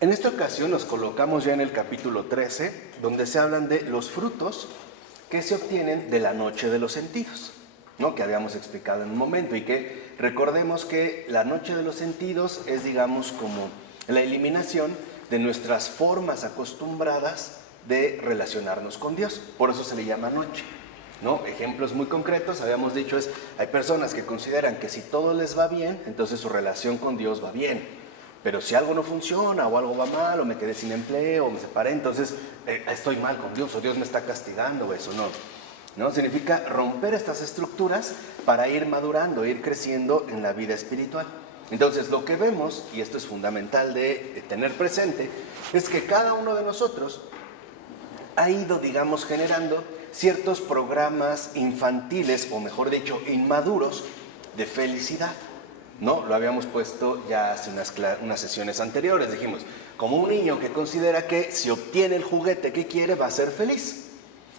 En esta ocasión nos colocamos ya en el capítulo 13, donde se hablan de los frutos que se obtienen de la noche de los sentidos, ¿no? Que habíamos explicado en un momento, y que recordemos que la noche de los sentidos es, digamos, como la eliminación de nuestras formas acostumbradas de relacionarnos con Dios. Por eso se le llama noche, ¿no? Ejemplos muy concretos, habíamos dicho, hay personas que consideran que si todo les va bien, entonces su relación con Dios va bien. Pero si algo no funciona, o algo va mal, o me quedé sin empleo, o me separé, entonces estoy mal con Dios, o Dios me está castigando, o eso no. Significa romper estas estructuras para ir madurando, ir creciendo en la vida espiritual. Entonces lo que vemos, y esto es fundamental de tener presente, es que cada uno de nosotros ha ido, digamos, generando ciertos programas infantiles, o mejor dicho, inmaduros, de felicidad, ¿no? Lo habíamos puesto ya hace unas sesiones anteriores. Dijimos, como un niño que considera que si obtiene el juguete que quiere va a ser feliz.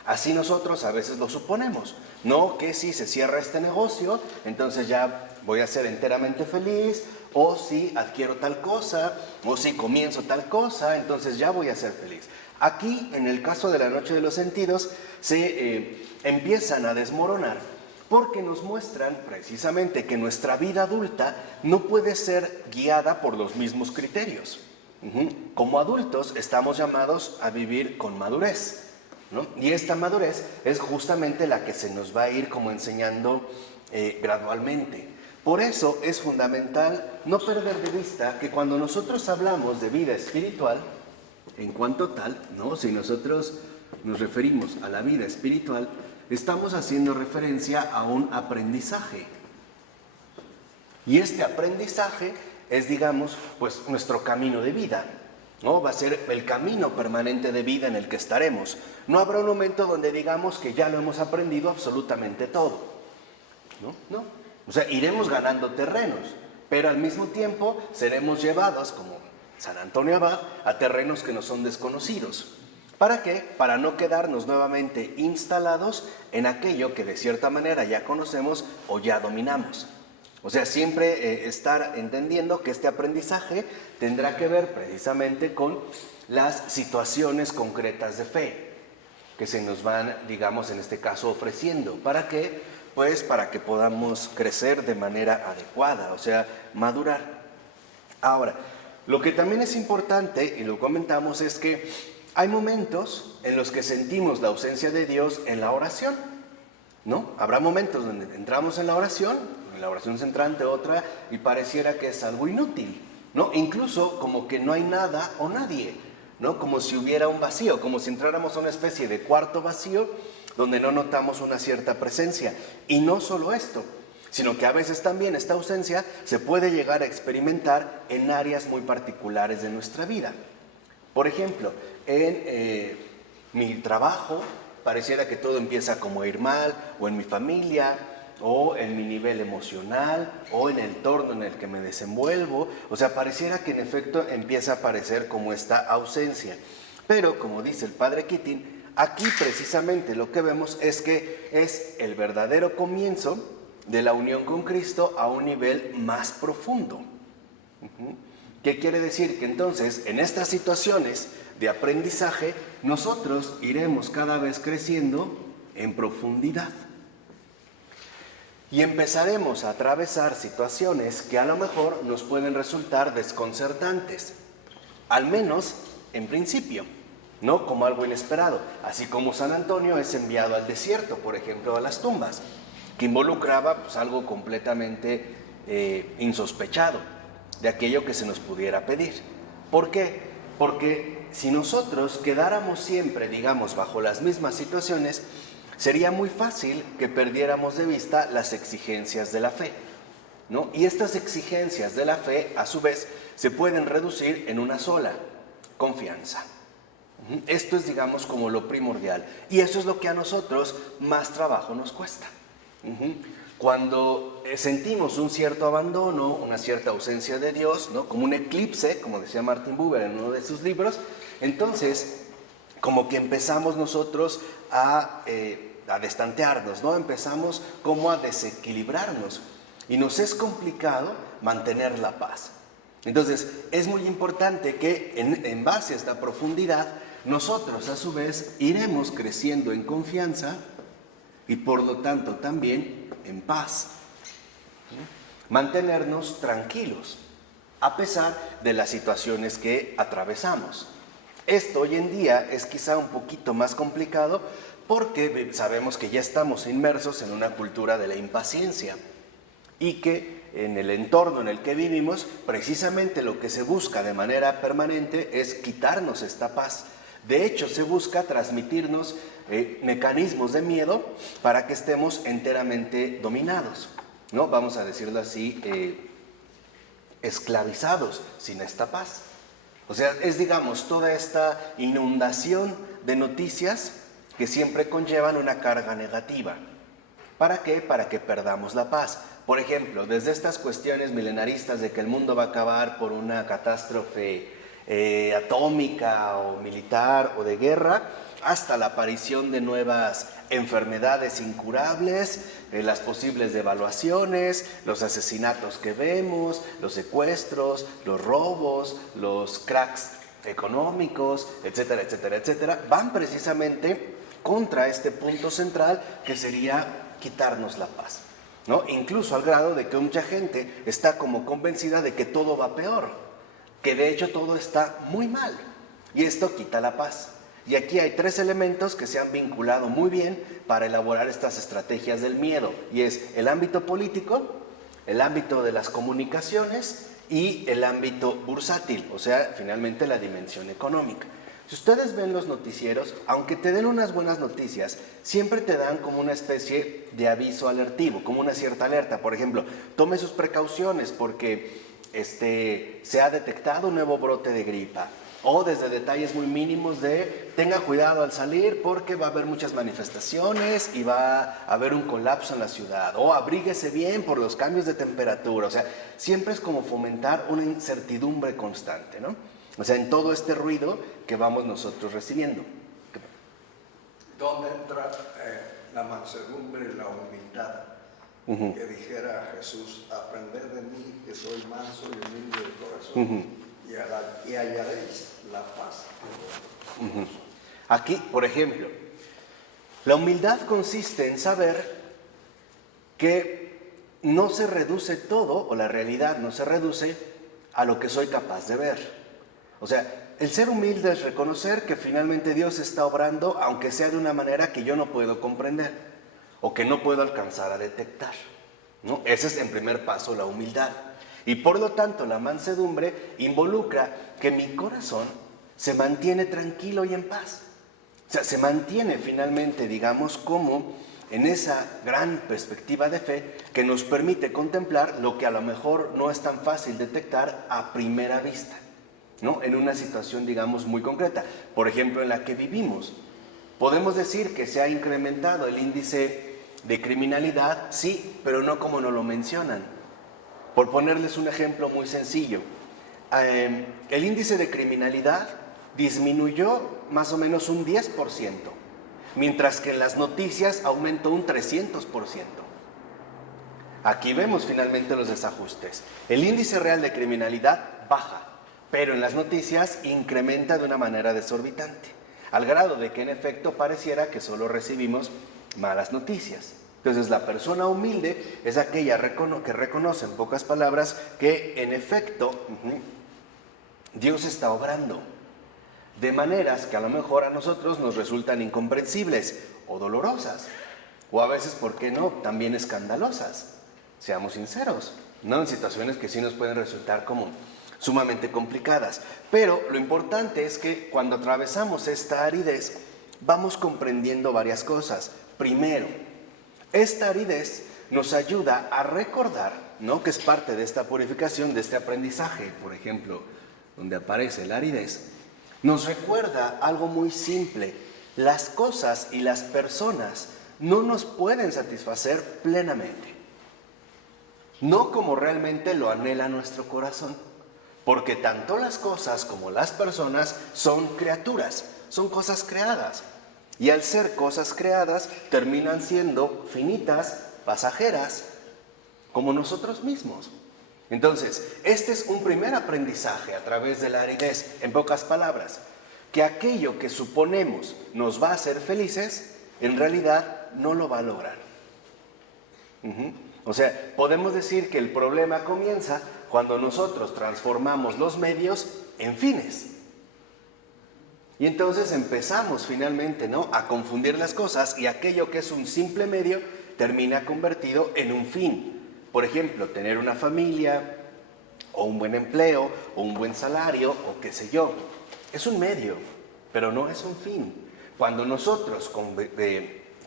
Así nosotros a veces lo suponemos, no que si se cierra este negocio, entonces ya voy a ser enteramente feliz, o si adquiero tal cosa, o si comienzo tal cosa, entonces ya voy a ser feliz. Aquí, en el caso de la noche de los sentidos, se empiezan a desmoronar, porque nos muestran precisamente que nuestra vida adulta no puede ser guiada por los mismos criterios. Como adultos estamos llamados a vivir con madurez, ¿no? Y esta madurez es justamente la que se nos va a ir como enseñando gradualmente. Por eso es fundamental no perder de vista que cuando nosotros hablamos de vida espiritual, en cuanto tal, ¿no? Si nosotros nos referimos a la vida espiritual, estamos haciendo referencia a un aprendizaje. Y este aprendizaje es, digamos, pues nuestro camino de vida, ¿no? Va a ser el camino permanente de vida en el que estaremos. No habrá un momento donde digamos que ya lo hemos aprendido absolutamente todo, ¿no? O sea, iremos ganando terrenos, pero al mismo tiempo seremos llevados, como San Antonio Abad, a terrenos que nos son desconocidos. ¿Para qué? Para no quedarnos nuevamente instalados en aquello que de cierta manera ya conocemos o ya dominamos. O sea, siempre estar entendiendo que este aprendizaje tendrá que ver precisamente con las situaciones concretas de fe que se nos van, digamos, en este caso ofreciendo. ¿Para qué? Pues para que podamos crecer de manera adecuada, o sea, madurar. Ahora, lo que también es importante, y lo comentamos, es que hay momentos en los que sentimos la ausencia de Dios en la oración, ¿no? Habrá momentos donde entramos en la oración centrante, otra, y pareciera que es algo inútil, ¿no? Incluso como que no hay nada o nadie, ¿no? Como si hubiera un vacío, como si entráramos a una especie de cuarto vacío donde no notamos una cierta presencia. Y no solo esto, sino que a veces también esta ausencia se puede llegar a experimentar en áreas muy particulares de nuestra vida. Por ejemplo, en mi trabajo pareciera que todo empieza como a ir mal, o en mi familia, o en mi nivel emocional, o en el entorno en el que me desenvuelvo. O sea, pareciera que en efecto empieza a aparecer como esta ausencia. Pero, como dice el padre Keating, aquí precisamente lo que vemos es que es el verdadero comienzo de la unión con Cristo a un nivel más profundo. ¿Qué quiere decir? Que entonces, en estas situaciones de aprendizaje, nosotros iremos cada vez creciendo en profundidad. Y empezaremos a atravesar situaciones que a lo mejor nos pueden resultar desconcertantes, al menos en principio, no como algo inesperado, así como San Antonio es enviado al desierto, por ejemplo, a las tumbas, que involucraba pues, algo completamente insospechado de aquello que se nos pudiera pedir. ¿Por qué? Porque si nosotros quedáramos siempre, digamos, bajo las mismas situaciones, sería muy fácil que perdiéramos de vista las exigencias de la fe, ¿no? Y estas exigencias de la fe, a su vez, se pueden reducir en una sola: confianza. Esto es, digamos, como lo primordial. Y eso es lo que a nosotros más trabajo nos cuesta. Cuando sentimos un cierto abandono, una cierta ausencia de Dios, ¿no? Como un eclipse, como decía Martin Buber en uno de sus libros, entonces como que empezamos nosotros a destantearnos, ¿no? Empezamos como a desequilibrarnos y nos es complicado mantener la paz. Entonces, es muy importante que en base a esta profundidad, nosotros a su vez iremos creciendo en confianza y por lo tanto también en paz. Mantenernos tranquilos a pesar de las situaciones que atravesamos. Esto hoy en día es quizá un poquito más complicado porque sabemos que ya estamos inmersos en una cultura de la impaciencia y que en el entorno en el que vivimos, precisamente lo que se busca de manera permanente es quitarnos esta paz. De hecho, se busca transmitirnos mecanismos de miedo para que estemos enteramente dominados, ¿no? Vamos a decirlo así, esclavizados sin esta paz. O sea, es, digamos, toda esta inundación de noticias que siempre conllevan una carga negativa. ¿Para qué? Para que perdamos la paz. Por ejemplo, desde estas cuestiones milenaristas de que el mundo va a acabar por una catástrofe atómica o militar o de guerra, hasta la aparición de nuevas enfermedades incurables, las posibles devaluaciones, los asesinatos que vemos, los secuestros, los robos, los cracks económicos, etcétera, etcétera, etcétera, van precisamente contra este punto central que sería quitarnos la paz, ¿no? Incluso al grado de que mucha gente está como convencida de que todo va peor, que de hecho todo está muy mal, y esto quita la paz. Y aquí hay tres elementos que se han vinculado muy bien para elaborar estas estrategias del miedo, y es el ámbito político, el ámbito de las comunicaciones y el ámbito bursátil, o sea, finalmente la dimensión económica. Si ustedes ven los noticieros, aunque te den unas buenas noticias, siempre te dan como una especie de aviso alertivo, como una cierta alerta. Por ejemplo, tome sus precauciones porque se ha detectado un nuevo brote de gripa. O desde detalles muy mínimos de tenga cuidado al salir porque va a haber muchas manifestaciones y va a haber un colapso en la ciudad. O abríguese bien por los cambios de temperatura. O sea, siempre es como fomentar una incertidumbre constante, ¿no? O sea, en todo este ruido que vamos nosotros recibiendo. ¿Dónde entra la mansedumbre y la humildad? Que dijera Jesús, aprended de mí que soy manso y humilde de corazón. Y hallaréis la paz. Aquí, por ejemplo, la humildad consiste en saber que no se reduce todo, o la realidad no se reduce a lo que soy capaz de ver. O sea, el ser humilde es reconocer que finalmente Dios está obrando, aunque sea de una manera que yo no puedo comprender o que no puedo alcanzar a detectar, ¿no? Ese es en primer paso la humildad. Y por lo tanto la mansedumbre involucra que mi corazón se mantiene tranquilo y en paz. O sea, se mantiene finalmente, digamos, como en esa gran perspectiva de fe que nos permite contemplar lo que a lo mejor no es tan fácil detectar a primera vista, ¿no? En una situación, digamos, muy concreta. Por ejemplo, en la que vivimos. Podemos decir que se ha incrementado el índice de criminalidad, sí, pero no como nos lo mencionan. Por ponerles un ejemplo muy sencillo, el índice de criminalidad disminuyó más o menos un 10%, mientras que en las noticias aumentó un 300%. Aquí vemos finalmente los desajustes. El índice real de criminalidad baja, pero en las noticias incrementa de una manera desorbitante, al grado de que en efecto pareciera que solo recibimos malas noticias. Entonces la persona humilde es aquella que reconoce, en pocas palabras, que en efecto Dios está obrando de maneras que a lo mejor a nosotros nos resultan incomprensibles o dolorosas, o a veces, ¿por qué no?, también escandalosas. Seamos sinceros, ¿no? En situaciones que sí nos pueden resultar como sumamente complicadas. Pero lo importante es que cuando atravesamos esta aridez, vamos comprendiendo varias cosas. Primero, esta aridez nos ayuda a recordar, ¿no?, que es parte de esta purificación, de este aprendizaje, por ejemplo, donde aparece la aridez, nos recuerda algo muy simple. Las cosas y las personas no nos pueden satisfacer plenamente, no como realmente lo anhela nuestro corazón, porque tanto las cosas como las personas son criaturas, son cosas creadas. Y al ser cosas creadas, terminan siendo finitas, pasajeras, como nosotros mismos. Entonces, este es un primer aprendizaje a través de la aridez, en pocas palabras, que aquello que suponemos nos va a hacer felices, en realidad no lo va a lograr. O sea, podemos decir que el problema comienza cuando nosotros transformamos los medios en fines. Y entonces empezamos finalmente, ¿no?, a confundir las cosas, y aquello que es un simple medio termina convertido en un fin. Por ejemplo, tener una familia, o un buen empleo, o un buen salario, o qué sé yo. Es un medio, pero no es un fin. Cuando nosotros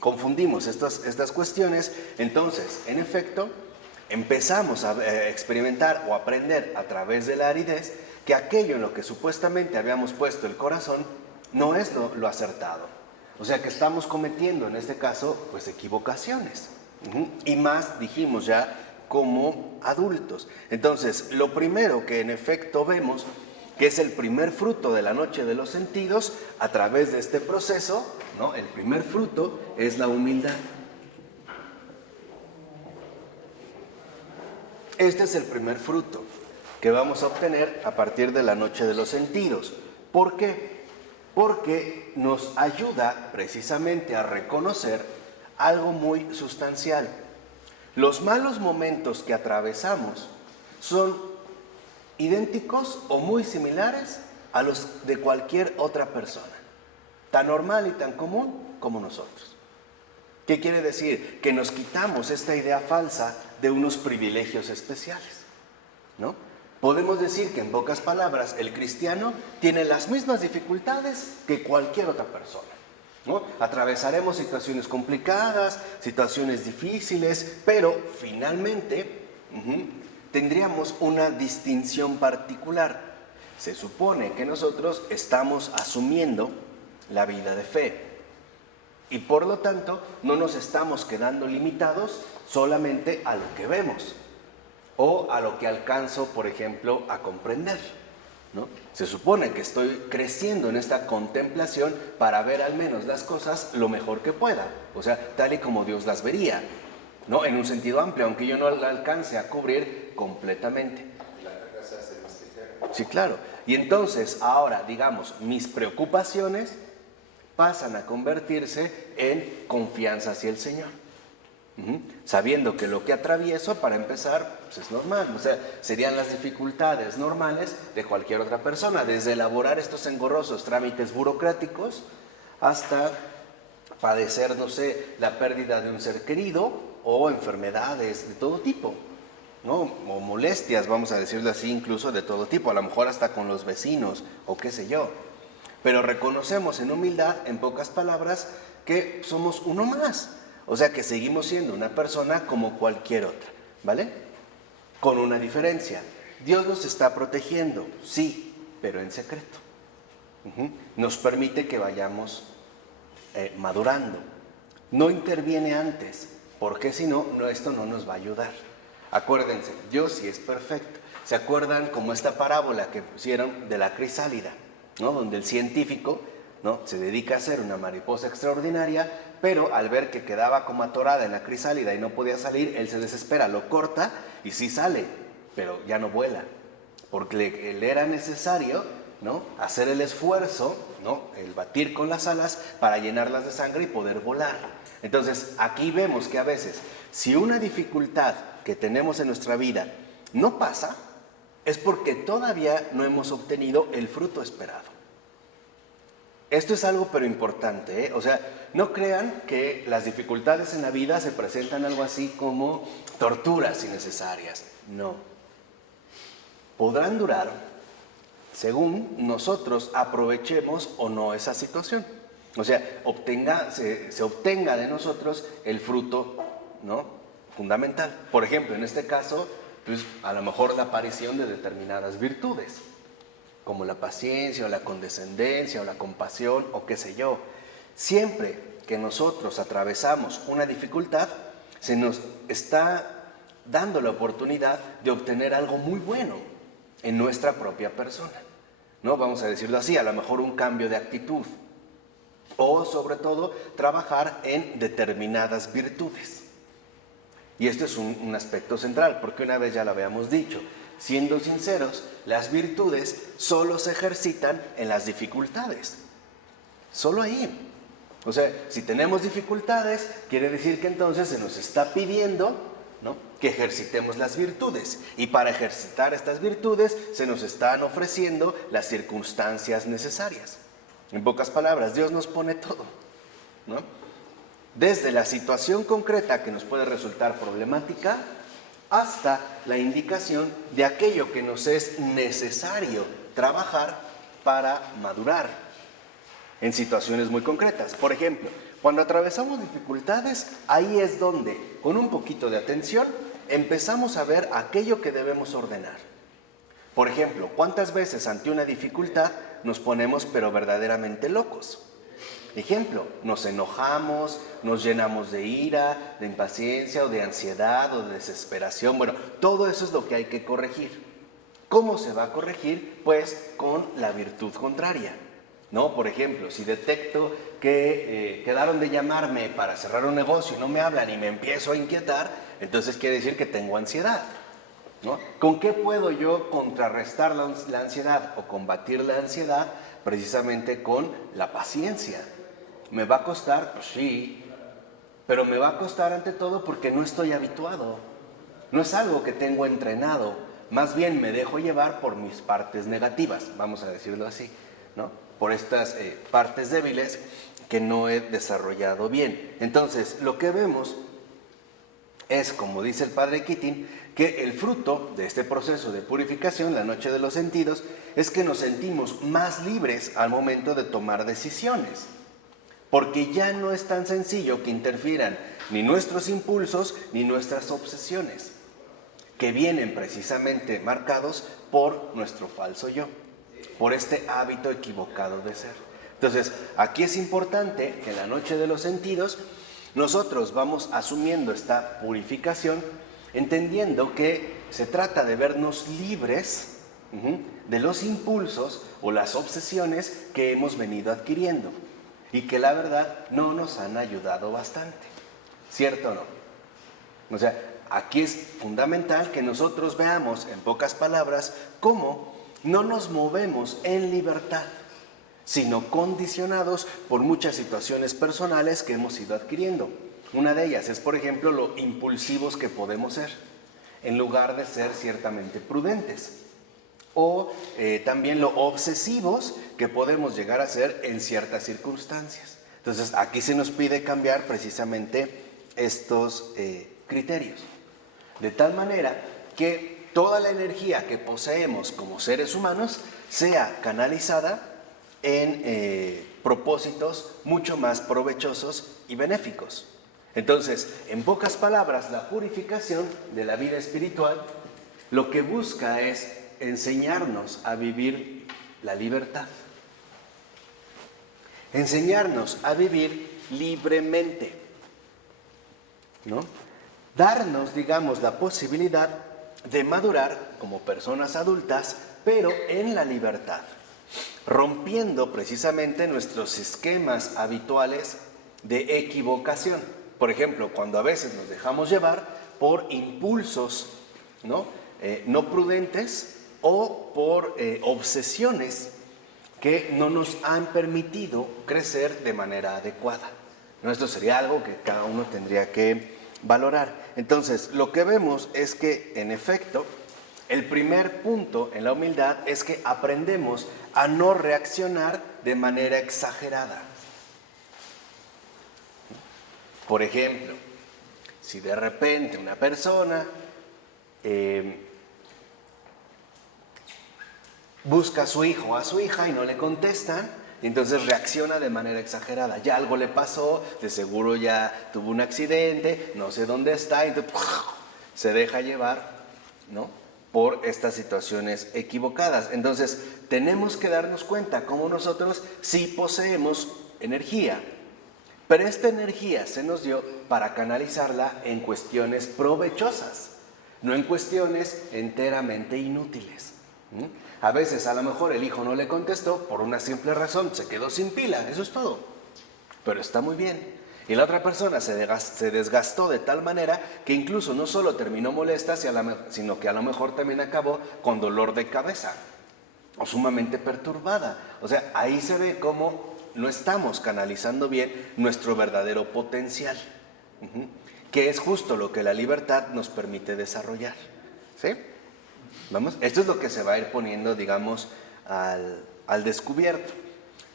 confundimos estas cuestiones, entonces, en efecto, empezamos a experimentar o aprender a través de la aridez que aquello en lo que supuestamente habíamos puesto el corazón no es lo acertado. O sea que estamos cometiendo, en este caso, pues equivocaciones. Y más, dijimos ya, como adultos. Entonces, lo primero que en efecto vemos, que es el primer fruto de la noche de los sentidos, a través de este proceso, ¿no?, el primer fruto es la humildad. Este es el primer fruto que vamos a obtener a partir de la noche de los sentidos. ¿Por qué? Porque nos ayuda precisamente a reconocer algo muy sustancial. Los malos momentos que atravesamos son idénticos o muy similares a los de cualquier otra persona, tan normal y tan común como nosotros. ¿Qué quiere decir? Que nos quitamos esta idea falsa de unos privilegios especiales, ¿no? Podemos decir que, en pocas palabras, el cristiano tiene las mismas dificultades que cualquier otra persona, ¿no? Atravesaremos situaciones complicadas, situaciones difíciles, pero finalmente tendríamos una distinción particular. Se supone que nosotros estamos asumiendo la vida de fe y por lo tanto no nos estamos quedando limitados solamente a lo que vemos o a lo que alcanzo, por ejemplo, a comprender, ¿no? Se supone que estoy creciendo en esta contemplación para ver al menos las cosas lo mejor que pueda, o sea, tal y como Dios las vería, ¿no?, en un sentido amplio, aunque yo no la alcance a cubrir completamente. Sí, claro. Y entonces, ahora, digamos, mis preocupaciones pasan a convertirse en confianza hacia el Señor. Sabiendo que lo que atravieso, para empezar, pues es normal. O sea, serían las dificultades normales de cualquier otra persona, desde elaborar estos engorrosos trámites burocráticos hasta padecer, no sé, la pérdida de un ser querido o enfermedades de todo tipo, ¿no?, o molestias, vamos a decirlo así, incluso de todo tipo, a lo mejor hasta con los vecinos o qué sé yo. Pero reconocemos en humildad, en pocas palabras, que somos uno más. O sea que seguimos siendo una persona como cualquier otra, ¿vale? Con una diferencia. Dios nos está protegiendo, sí, pero en secreto. Nos permite que vayamos madurando. No interviene antes, porque si no, esto no nos va a ayudar. Acuérdense, Dios sí es perfecto. ¿Se acuerdan como esta parábola que pusieron de la crisálida, ¿no?, donde el científico, ¿no?, se dedica a hacer una mariposa extraordinaria, pero al ver que quedaba como atorada en la crisálida y no podía salir, él se desespera, lo corta y sí sale, pero ya no vuela, porque le era necesario, ¿no?, hacer el esfuerzo, ¿no?, el batir con las alas para llenarlas de sangre y poder volar. Entonces, aquí vemos que a veces, si una dificultad que tenemos en nuestra vida no pasa, es porque todavía no hemos obtenido el fruto esperado. Esto es algo pero importante, ¿eh? O sea, no crean que las dificultades en la vida se presentan algo así como torturas innecesarias. No. Podrán durar según nosotros aprovechemos o no esa situación. O sea, se obtenga de nosotros el fruto, ¿no?, fundamental. Por ejemplo, en este caso, pues a lo mejor la aparición de determinadas virtudes, como la paciencia o la condescendencia o la compasión o qué sé yo. Siempre que nosotros atravesamos una dificultad, se nos está dando la oportunidad de obtener algo muy bueno en nuestra propia persona, ¿no? Vamos a decirlo así, a lo mejor un cambio de actitud o sobre todo trabajar en determinadas virtudes. Y esto es un aspecto central, porque una vez ya lo habíamos dicho, siendo sinceros, las virtudes solo se ejercitan en las dificultades. Solo ahí. O sea, si tenemos dificultades, quiere decir que entonces se nos está pidiendo, ¿no?, que ejercitemos las virtudes. Y para ejercitar estas virtudes se nos están ofreciendo las circunstancias necesarias. En pocas palabras, Dios nos pone todo, ¿no? Desde la situación concreta que nos puede resultar problemática hasta la indicación de aquello que nos es necesario trabajar para madurar en situaciones muy concretas. Por ejemplo, cuando atravesamos dificultades, ahí es donde, con un poquito de atención, empezamos a ver aquello que debemos ordenar. Por ejemplo, ¿cuántas veces ante una dificultad nos ponemos pero verdaderamente locos? Ejemplo, nos enojamos, nos llenamos de ira, de impaciencia o de ansiedad o de desesperación. Bueno, todo eso es lo que hay que corregir. ¿Cómo se va a corregir? Pues con la virtud contraria, ¿no? Por ejemplo, si detecto que quedaron de llamarme para cerrar un negocio y no me hablan y me empiezo a inquietar, entonces quiere decir que tengo ansiedad, ¿no? ¿Con qué puedo yo contrarrestar la ansiedad o combatir la ansiedad? Precisamente con la paciencia. ¿Me va a costar? Pues sí, pero me va a costar ante todo porque no estoy habituado. No es algo que tengo entrenado, más bien me dejo llevar por mis partes negativas, vamos a decirlo así, ¿no? Por estas partes débiles que no he desarrollado bien. Entonces, lo que vemos es, como dice el padre Keating, que el fruto de este proceso de purificación, la noche de los sentidos, es que nos sentimos más libres al momento de tomar decisiones. Porque ya no es tan sencillo que interfieran ni nuestros impulsos ni nuestras obsesiones, que vienen precisamente marcados por nuestro falso yo, por este hábito equivocado de ser. Entonces, aquí es importante que en la noche de los sentidos nosotros vamos asumiendo esta purificación, entendiendo que se trata de vernos libres de los impulsos o las obsesiones que hemos venido adquiriendo y que la verdad no nos han ayudado bastante. ¿Cierto o no? O sea, aquí es fundamental que nosotros veamos, en pocas palabras, cómo no nos movemos en libertad, sino condicionados por muchas situaciones personales que hemos ido adquiriendo. Una de ellas es, por ejemplo, lo impulsivos que podemos ser, en lugar de ser ciertamente prudentes. O también lo obsesivos que podemos llegar a ser en ciertas circunstancias. Entonces, aquí se nos pide cambiar precisamente estos criterios. De tal manera que toda la energía que poseemos como seres humanos sea canalizada en propósitos mucho más provechosos y benéficos. Entonces, en pocas palabras, la purificación de la vida espiritual lo que busca es enseñarnos a vivir la libertad, enseñarnos a vivir libremente, ¿no? Darnos, digamos, la posibilidad de madurar como personas adultas, pero en la libertad, rompiendo precisamente nuestros esquemas habituales de equivocación. Por ejemplo, cuando a veces nos dejamos llevar por impulsos, ¿no? No prudentes o por obsesiones que no nos han permitido crecer de manera adecuada. ¿No? Esto sería algo que cada uno tendría que valorar. Entonces, lo que vemos es que, en efecto, el primer punto en la humildad es que aprendemos a no reaccionar de manera exagerada. Por ejemplo, si de repente una persona busca a su hijo o a su hija y no le contestan, y entonces reacciona de manera exagerada. Ya algo le pasó, de seguro ya tuvo un accidente, no sé dónde está, y entonces se deja llevar, ¿no?, por estas situaciones equivocadas. Entonces, tenemos que darnos cuenta cómo nosotros sí poseemos energía, pero esta energía se nos dio para canalizarla en cuestiones provechosas, no en cuestiones enteramente inútiles. A veces a lo mejor el hijo no le contestó por una simple razón, se quedó sin pila, eso es todo, pero está muy bien. Y la otra persona se desgastó de tal manera que incluso no solo terminó molesta, sino que a lo mejor también acabó con dolor de cabeza o sumamente perturbada. O sea, ahí se ve cómo no estamos canalizando bien nuestro verdadero potencial, que es justo lo que la libertad nos permite desarrollar. ¿Sí? ¿Vamos? Esto es lo que se va a ir poniendo, digamos, al descubierto.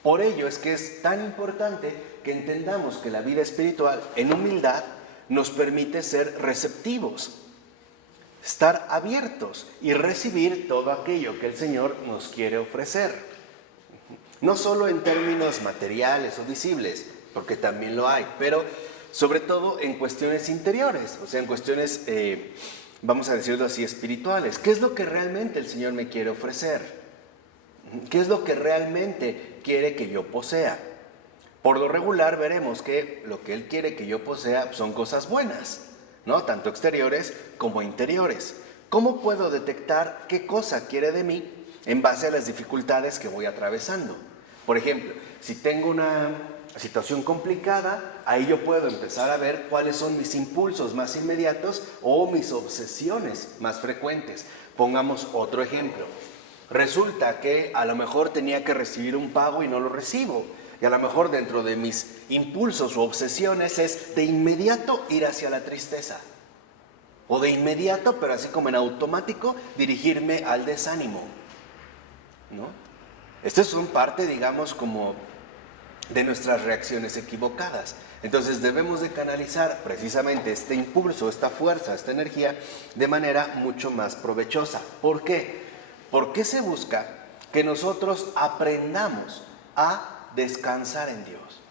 Por ello es que es tan importante que entendamos que la vida espiritual en humildad nos permite ser receptivos, estar abiertos y recibir todo aquello que el Señor nos quiere ofrecer. No solo en términos materiales o visibles, porque también lo hay, pero sobre todo en cuestiones interiores, o sea, en cuestiones, vamos a decirlo así, espirituales. ¿Qué es lo que realmente el Señor me quiere ofrecer? ¿Qué es lo que realmente quiere que yo posea? Por lo regular veremos que lo que Él quiere que yo posea son cosas buenas, ¿no? Tanto exteriores como interiores. ¿Cómo puedo detectar qué cosa quiere de mí en base a las dificultades que voy atravesando? Por ejemplo, si tengo una situación complicada, ahí yo puedo empezar a ver cuáles son mis impulsos más inmediatos o mis obsesiones más frecuentes. Pongamos otro ejemplo. Resulta que a lo mejor tenía que recibir un pago y no lo recibo. Y a lo mejor dentro de mis impulsos o obsesiones es de inmediato ir hacia la tristeza. O de inmediato, pero así como en automático, dirigirme al desánimo, ¿no? Estas son parte, digamos, como de nuestras reacciones equivocadas. Entonces debemos de canalizar precisamente este impulso, esta fuerza, esta energía de manera mucho más provechosa. ¿Por qué? Porque se busca que nosotros aprendamos a descansar en Dios.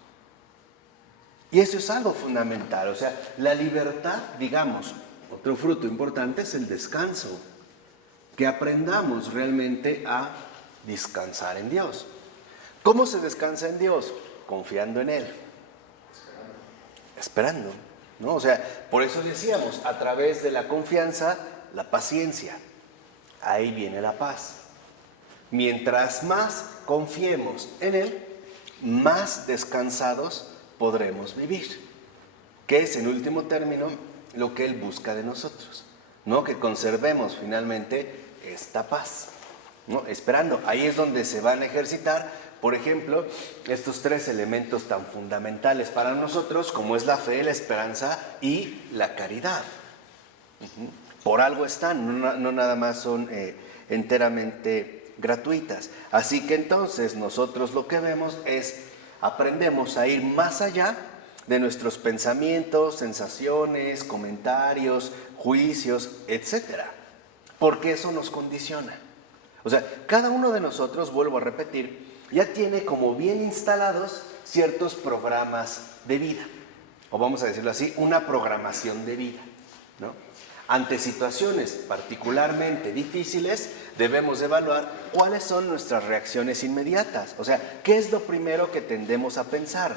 Y eso es algo fundamental. O sea, la libertad, digamos, otro fruto importante es el descanso. Que aprendamos realmente a descansar en Dios. ¿Cómo se descansa en Dios? Confiando en Él. Esperando, ¿no? O sea, por eso decíamos, a través de la confianza, la paciencia. Ahí viene la paz. Mientras más confiemos en Él, más descansados podremos vivir. Que es, en último término, lo que Él busca de nosotros, ¿no? Que conservemos finalmente esta paz, ¿no? Esperando. Ahí es donde se van a ejercitar, por ejemplo, estos tres elementos tan fundamentales para nosotros, como es la fe, la esperanza y la caridad. Por algo están, no nada más son enteramente gratuitas. Así que entonces nosotros lo que vemos es, aprendemos a ir más allá de nuestros pensamientos, sensaciones, comentarios, juicios, etc. Porque eso nos condiciona. O sea, cada uno de nosotros, vuelvo a repetir, ya tiene como bien instalados ciertos programas de vida. O vamos a decirlo así, una programación de vida, ¿no? Ante situaciones particularmente difíciles, debemos evaluar cuáles son nuestras reacciones inmediatas. O sea, ¿qué es lo primero que tendemos a pensar?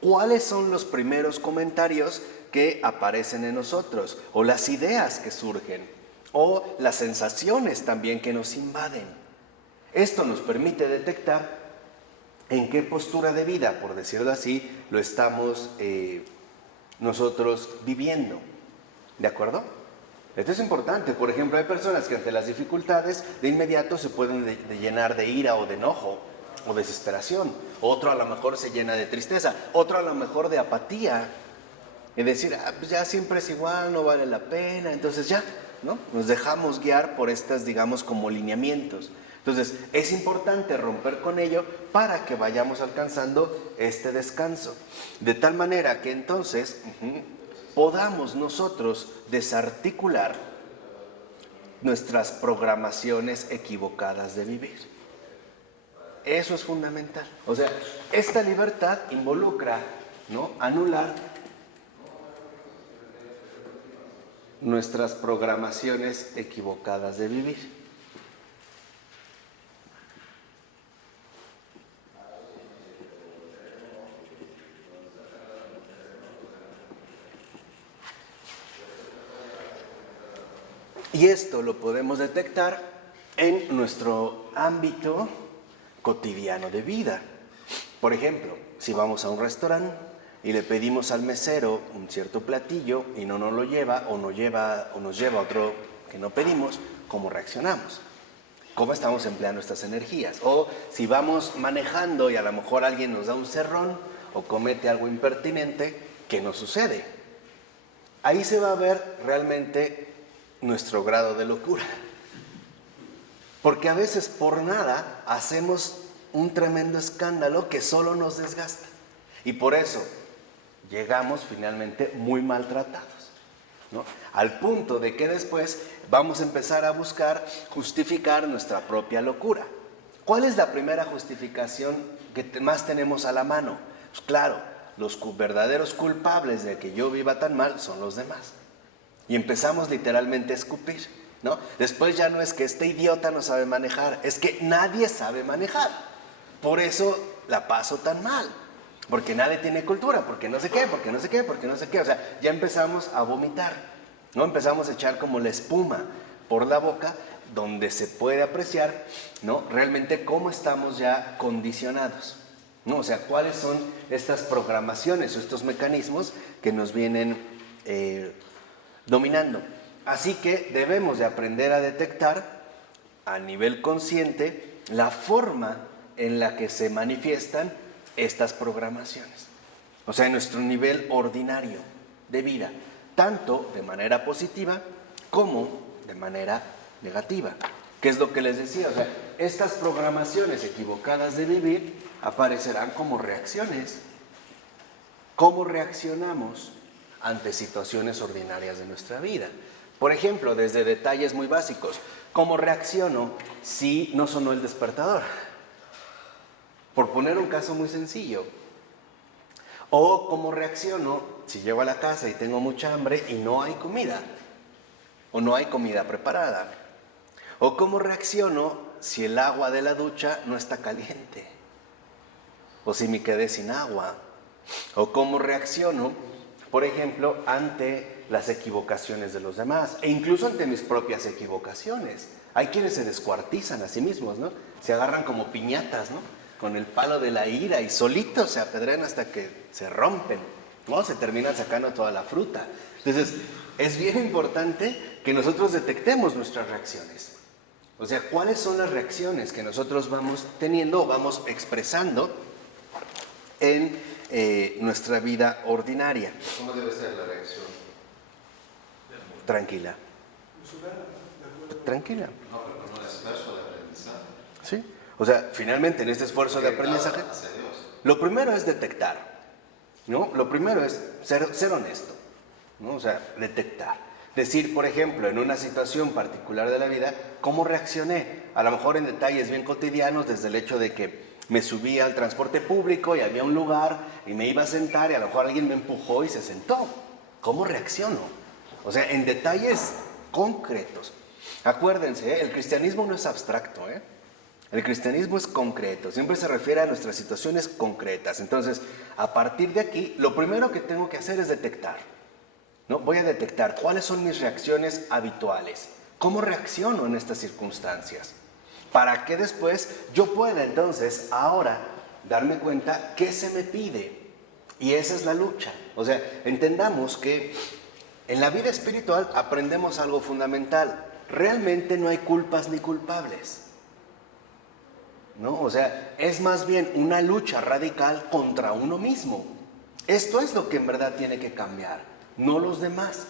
¿Cuáles son los primeros comentarios que aparecen en nosotros? O las ideas que surgen. O las sensaciones también que nos invaden. Esto nos permite detectar en qué postura de vida, por decirlo así, lo estamos nosotros viviendo. ¿De acuerdo? Esto es importante. Por ejemplo, hay personas que ante las dificultades de inmediato se pueden llenar de ira o de enojo o desesperación. Otro a lo mejor se llena de tristeza. Otro a lo mejor de apatía. Y decir, pues ya siempre es igual, no vale la pena. Entonces ya, ¿no? Nos dejamos guiar por estas, digamos, como lineamientos. Entonces, es importante romper con ello para que vayamos alcanzando este descanso. De tal manera que entonces podamos nosotros desarticular nuestras programaciones equivocadas de vivir. Eso es fundamental. O sea, esta libertad involucra, ¿no?, anular nuestras programaciones equivocadas de vivir. Y esto lo podemos detectar en nuestro ámbito cotidiano de vida. Por ejemplo, si vamos a un restaurante y le pedimos al mesero un cierto platillo y no nos lo lleva o nos lleva otro que no pedimos, ¿cómo reaccionamos? ¿Cómo estamos empleando estas energías? O si vamos manejando y a lo mejor alguien nos da un cerrón o comete algo impertinente, ¿qué nos sucede? Ahí se va a ver realmente nuestro grado de locura. Porque a veces por nada hacemos un tremendo escándalo que solo nos desgasta. Y por eso llegamos finalmente muy maltratados, ¿no? Al punto de que después vamos a empezar a buscar justificar nuestra propia locura. ¿Cuál es la primera justificación que más tenemos a la mano? Pues claro, los verdaderos culpables de que yo viva tan mal son los demás. Y empezamos literalmente a escupir, ¿no? Después ya no es que este idiota no sabe manejar, es que nadie sabe manejar. Por eso la paso tan mal. Porque nadie tiene cultura, porque no sé qué, porque no sé qué, porque no sé qué. O sea, ya empezamos a vomitar, ¿no? Empezamos a echar como la espuma por la boca, donde se puede apreciar, ¿no? Realmente cómo estamos ya condicionados, ¿no? O sea, cuáles son estas programaciones o estos mecanismos que nos vienen dominando. Así que debemos de aprender a detectar a nivel consciente la forma en la que se manifiestan estas programaciones. O sea, en nuestro nivel ordinario de vida, tanto de manera positiva como de manera negativa. ¿Qué es lo que les decía? O sea, estas programaciones equivocadas de vivir aparecerán como reacciones. ¿Cómo reaccionamos ante situaciones ordinarias de nuestra vida? Por ejemplo, desde detalles muy básicos. ¿Cómo reacciono si no sonó el despertador? Por poner un caso muy sencillo. O cómo reacciono si llego a la casa y tengo mucha hambre y no hay comida. O no hay comida preparada. O cómo reacciono si el agua de la ducha no está caliente. O si me quedé sin agua. O cómo reacciono, por ejemplo, ante las equivocaciones de los demás. E incluso ante mis propias equivocaciones. Hay quienes se descuartizan a sí mismos, ¿no? Se agarran como piñatas, ¿no? Con el palo de la ira y solitos se apedrean hasta que se rompen, ¿no? Se terminan sacando toda la fruta. Entonces, es bien importante que nosotros detectemos nuestras reacciones. O sea, ¿cuáles son las reacciones que nosotros vamos teniendo o vamos expresando en nuestra vida ordinaria? ¿Cómo debe ser la reacción? Tranquila. Tranquila. No, pero con un esfuerzo de aprendizaje. Sí. O sea, finalmente en este esfuerzo de aprendizaje, Hacia Dios. lo primero es detectar, ¿no? Lo primero es ser honesto, ¿no? O sea, detectar. Decir, por ejemplo, en una situación particular de la vida, ¿cómo reaccioné? A lo mejor en detalles bien cotidianos, desde el hecho de que me subí al transporte público y había un lugar y me iba a sentar y a lo mejor alguien me empujó y se sentó. ¿Cómo reacciono? O sea, en detalles concretos. Acuérdense, el cristianismo no es abstracto, ¿eh? El cristianismo es concreto, siempre se refiere a nuestras situaciones concretas. Entonces, a partir de aquí, lo primero que tengo que hacer es detectar, ¿no? Voy a detectar cuáles son mis reacciones habituales, cómo reacciono en estas circunstancias, para que después yo pueda entonces ahora darme cuenta qué se me pide. Y esa es la lucha. O sea, entendamos que en la vida espiritual aprendemos algo fundamental. Realmente no hay culpas ni culpables, ¿no? O sea, es más bien una lucha radical contra uno mismo. Esto es lo que en verdad tiene que cambiar, no los demás,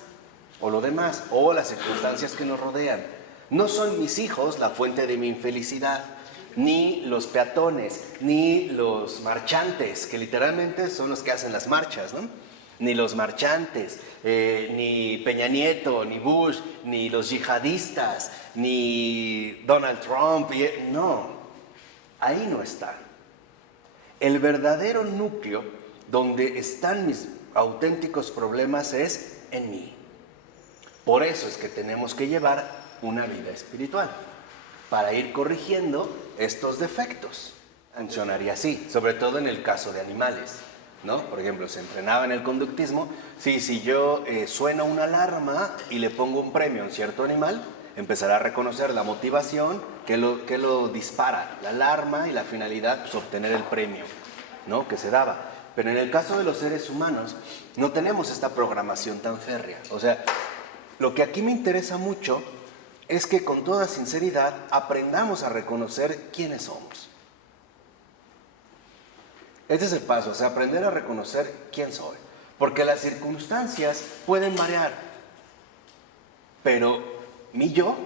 o lo demás, o las circunstancias que nos rodean. No son mis hijos la fuente de mi infelicidad, ni los peatones, ni los marchantes, que literalmente son los que hacen las marchas, ¿no? Ni los marchantes, ni Peña Nieto, ni Bush, ni los yihadistas, ni Donald Trump, no. Ahí no están. El verdadero núcleo donde están mis auténticos problemas es en mí. Por eso es que tenemos que llevar una vida espiritual para ir corrigiendo estos defectos. Funcionaría así, sobre todo en el caso de animales, ¿no? Por ejemplo, se entrenaba en el conductismo. Sí, si yo sueno una alarma y le pongo un premio a un cierto animal, empezará a reconocer la motivación que lo dispara, la alarma y la finalidad, pues obtener el premio, ¿no? Que se daba. Pero en el caso de los seres humanos, no tenemos esta programación tan férrea. O sea, lo que aquí me interesa mucho es que con toda sinceridad aprendamos a reconocer quiénes somos. Este es el paso, o sea, aprender a reconocer quién soy. Porque las circunstancias pueden variar, pero mi yo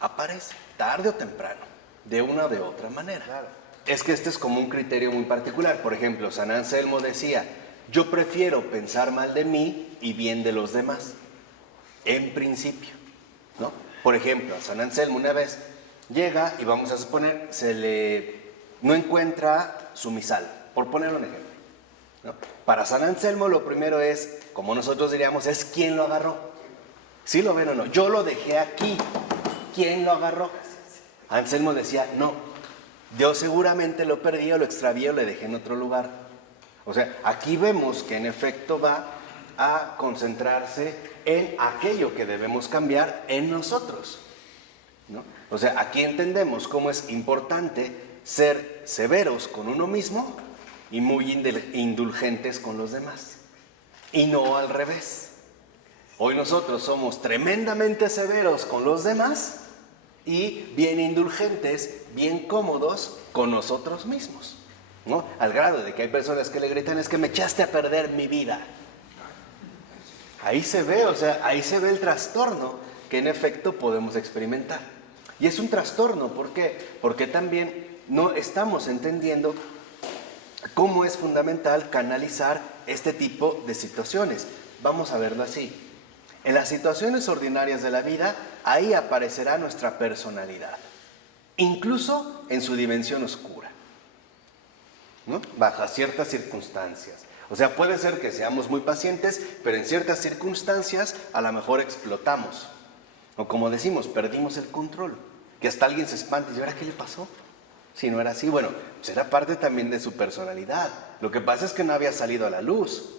aparece tarde o temprano, de una o de otra manera. Claro. Es que este es como un criterio muy particular. Por ejemplo, San Anselmo decía, yo prefiero pensar mal de mí y bien de los demás, en principio, ¿no? Por ejemplo, a San Anselmo una vez llega y vamos a suponer, no encuentra su misal, por poner un ejemplo, ¿no? Para San Anselmo lo primero es, como nosotros diríamos, es quién lo agarró. ¿Sí lo ven o no? Yo lo dejé aquí, ¿quién lo agarró? Anselmo decía, no. Yo seguramente lo perdí o lo extravié o le dejé en otro lugar. O sea, aquí vemos que en efecto va a concentrarse en aquello que debemos cambiar en nosotros, ¿no? O sea, aquí entendemos cómo es importante ser severos con uno mismo y muy indulgentes con los demás. Y no al revés. Hoy nosotros somos tremendamente severos con los demás y bien indulgentes, bien cómodos con nosotros mismos, ¿no? Al grado de que hay personas que le gritan, es que me echaste a perder mi vida. Ahí se ve, o sea, ahí se ve el trastorno que en efecto podemos experimentar. Y es un trastorno, ¿por qué? Porque también no estamos entendiendo cómo es fundamental canalizar este tipo de situaciones. Vamos a verlo así. En las situaciones ordinarias de la vida, ahí aparecerá nuestra personalidad, incluso en su dimensión oscura, ¿no? Bajo ciertas circunstancias. O sea, puede ser que seamos muy pacientes, pero en ciertas circunstancias a lo mejor explotamos. O como decimos, perdimos el control. Que hasta alguien se espante y dice, ¿ahora qué le pasó? Si no era así, bueno, pues era parte también de su personalidad. Lo que pasa es que no había salido a la luz,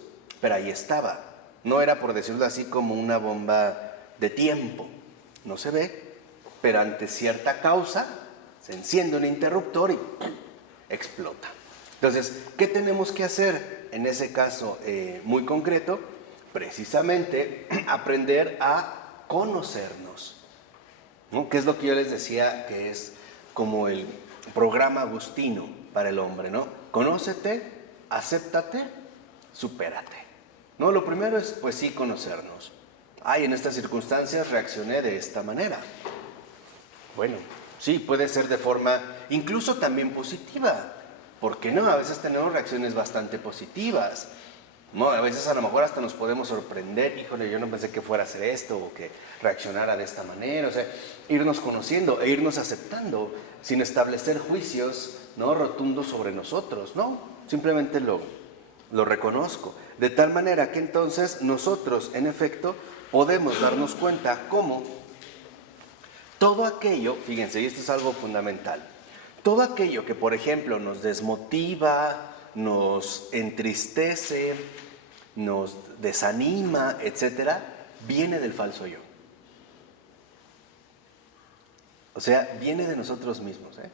pero ahí estaba. No era, por decirlo así, como una bomba de tiempo. No se ve, pero ante cierta causa se enciende un interruptor y explota. Entonces, ¿qué tenemos que hacer en ese caso muy concreto? Precisamente aprender a conocernos, ¿no? Que es lo que yo les decía que es como el programa agustino para el hombre, ¿no? Conócete, acéptate, supérate. No, lo primero es, pues sí, conocernos. Ay, en estas circunstancias reaccioné de esta manera. Bueno, sí, puede ser de forma incluso también positiva. ¿Por qué no? A veces tenemos reacciones bastante positivas, ¿no? A veces a lo mejor hasta nos podemos sorprender. Híjole, yo no pensé que fuera a hacer esto o que reaccionara de esta manera. O sea, irnos conociendo e irnos aceptando sin establecer juicios, ¿no?, rotundos sobre nosotros, ¿no? Simplemente lo reconozco. De tal manera que entonces nosotros, en efecto, podemos darnos cuenta cómo todo aquello, fíjense, y esto es algo fundamental, todo aquello que, por ejemplo, nos desmotiva, nos entristece, nos desanima, etcétera, viene del falso yo. O sea, viene de nosotros mismos, ¿eh?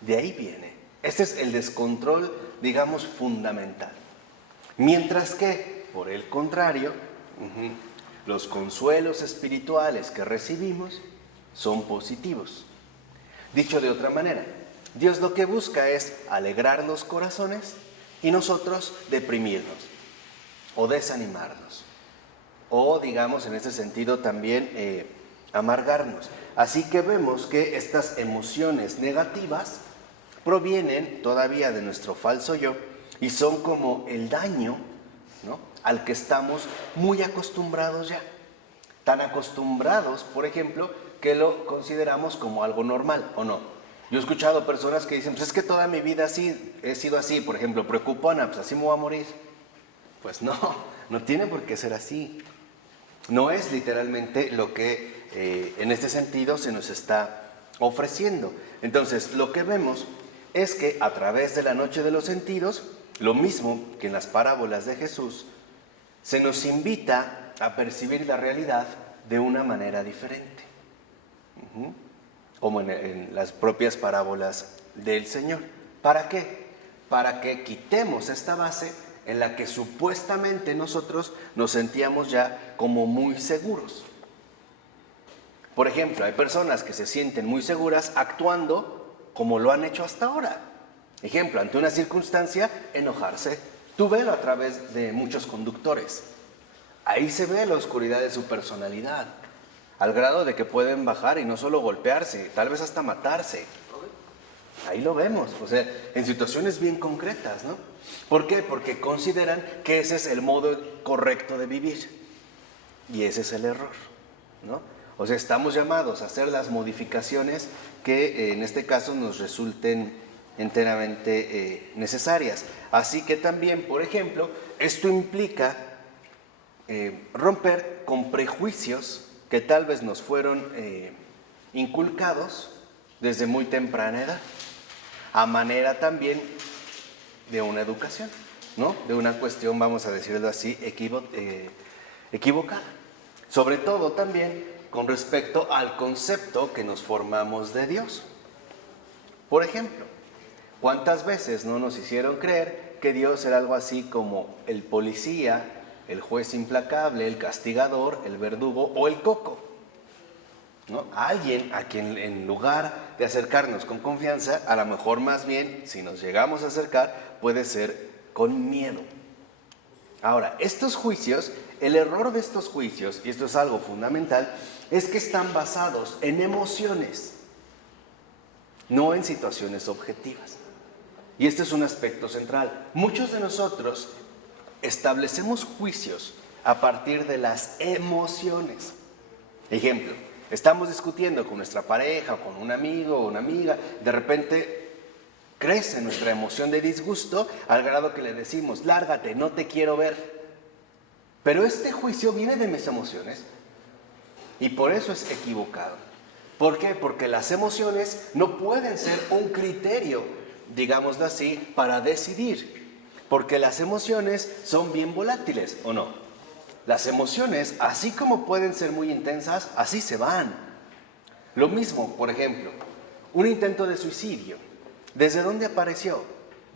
De ahí viene. Este es el descontrol, digamos, fundamental. Mientras que, por el contrario, los consuelos espirituales que recibimos son positivos. Dicho de otra manera, Dios lo que busca es alegrar los corazones y nosotros deprimirnos o desanimarnos. O, digamos, en ese sentido también amargarnos. Así que vemos que estas emociones negativas provienen todavía de nuestro falso yo y son como el daño, ¿no?, al que estamos muy acostumbrados ya. Tan acostumbrados, por ejemplo, que lo consideramos como algo normal, ¿o no? Yo he escuchado personas que dicen, pues es que toda mi vida así, he sido así, por ejemplo, preocupona, pues así me voy a morir. Pues no, no tiene por qué ser así. No es literalmente lo que en este sentido se nos está ofreciendo. Entonces, lo que vemos es que a través de la noche de los sentidos, lo mismo que en las parábolas de Jesús, se nos invita a percibir la realidad de una manera diferente. Como en las propias parábolas del Señor. ¿Para qué? Para que quitemos esta base en la que supuestamente nosotros nos sentíamos ya como muy seguros. Por ejemplo, hay personas que se sienten muy seguras actuando como lo han hecho hasta ahora. Ejemplo, ante una circunstancia, enojarse. Tú velo a través de muchos conductores. Ahí se ve la oscuridad de su personalidad, al grado de que pueden bajar y no solo golpearse, tal vez hasta matarse. Ahí lo vemos, o sea, en situaciones bien concretas, ¿no? ¿Por qué? Porque consideran que ese es el modo correcto de vivir. Y ese es el error, ¿no? O sea, estamos llamados a hacer las modificaciones que en este caso nos resulten enteramente necesarias. Así que también, por ejemplo, esto implica romper con prejuicios que tal vez nos fueron inculcados desde muy temprana edad, a manera también de una educación, ¿no? De una cuestión, vamos a decirlo así, equivocada. Sobre todo también con respecto al concepto que nos formamos de Dios. Por ejemplo, ¿cuántas veces no nos hicieron creer que Dios era algo así como el policía, el juez implacable, el castigador, el verdugo o el coco? ¿No? Alguien a quien en lugar de acercarnos con confianza, a lo mejor más bien, si nos llegamos a acercar, puede ser con miedo. Ahora, estos juicios, el error de estos juicios, y esto es algo fundamental, es que están basados en emociones, no en situaciones objetivas. Y este es un aspecto central. Muchos de nosotros establecemos juicios a partir de las emociones. Ejemplo, estamos discutiendo con nuestra pareja o con un amigo o una amiga, de repente crece nuestra emoción de disgusto al grado que le decimos, lárgate, no te quiero ver. Pero este juicio viene de mis emociones y por eso es equivocado. ¿Por qué? Porque las emociones no pueden ser un criterio, digámoslo así, para decidir. Porque las emociones son bien volátiles, ¿o no? Las emociones, así como pueden ser muy intensas, así se van. Lo mismo, por ejemplo, un intento de suicidio. ¿Desde dónde apareció?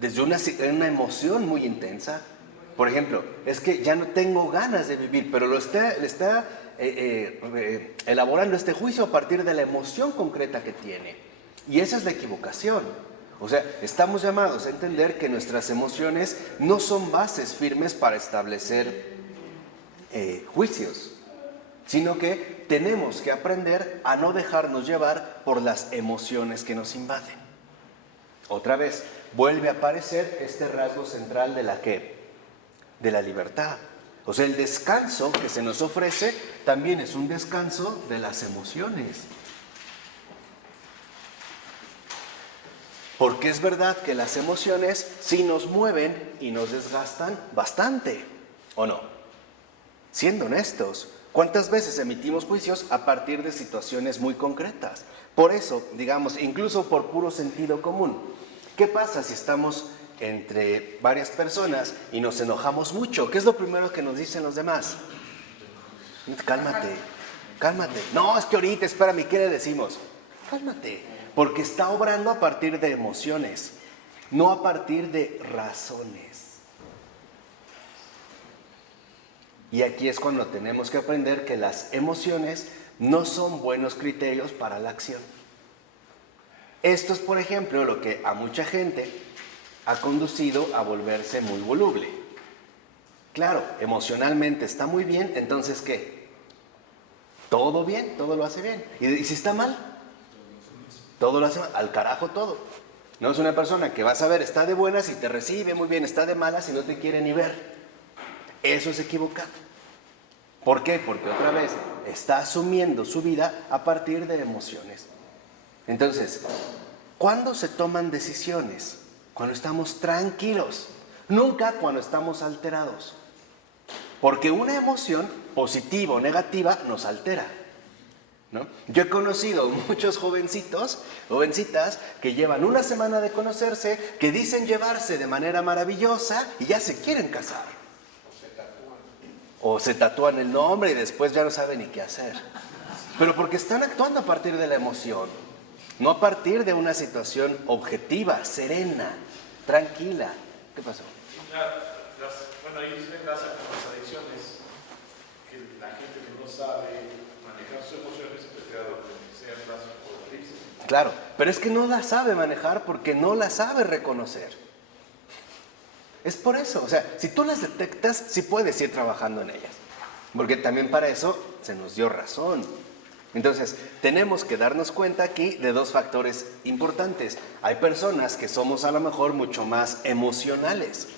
Desde una emoción muy intensa. Por ejemplo, es que ya no tengo ganas de vivir, pero le está elaborando este juicio a partir de la emoción concreta que tiene. Y esa es la equivocación. O sea, estamos llamados a entender que nuestras emociones no son bases firmes para establecer juicios, sino que tenemos que aprender a no dejarnos llevar por las emociones que nos invaden. Otra vez, vuelve a aparecer este rasgo central de la ¿qué? De la libertad. O sea, el descanso que se nos ofrece también es un descanso de las emociones. Porque es verdad que las emociones sí nos mueven y nos desgastan bastante, ¿o no? Siendo honestos, ¿cuántas veces emitimos juicios a partir de situaciones muy concretas? Por eso, digamos, incluso por puro sentido común, ¿qué pasa si estamos entre varias personas y nos enojamos mucho? ¿Qué es lo primero que nos dicen los demás? Cálmate, cálmate. No, es que ahorita, espérame, ¿qué le decimos? Cálmate. Porque está obrando a partir de emociones, no a partir de razones. Y aquí es cuando tenemos que aprender que las emociones no son buenos criterios para la acción. Esto es, por ejemplo, lo que a mucha gente ha conducido a volverse muy voluble. Claro, emocionalmente está muy bien, entonces ¿qué? Todo bien, todo lo hace bien. ¿Y si está mal? Todo lo hace mal, al carajo todo. No es una persona que vas a ver, está de buenas y te recibe muy bien, está de malas y no te quiere ni ver. Eso es equivocado. ¿Por qué? Porque otra vez está asumiendo su vida a partir de emociones. Entonces, ¿cuándo se toman decisiones? Cuando estamos tranquilos, nunca cuando estamos alterados. Porque una emoción, positiva o negativa, nos altera, ¿no? Yo he conocido muchos jovencitas que llevan una semana de conocerse, que dicen llevarse de manera maravillosa y ya se quieren casar. O se tatúan el nombre y después ya no saben ni qué hacer. Pero porque están actuando a partir de la emoción, no a partir de una situación objetiva, serena, tranquila. ¿Qué pasó? Bueno, ahí se enlaza con las adicciones, que la gente que no sabe manejar sus emociones, pues se enlaza con la adicción. Claro, pero es que no la sabe manejar porque no la sabe reconocer. Es por eso, o sea, si tú las detectas, sí puedes ir trabajando en ellas. Porque también para eso se nos dio razón. Entonces, tenemos que darnos cuenta aquí de dos factores importantes. Hay personas que somos a lo mejor mucho más emocionales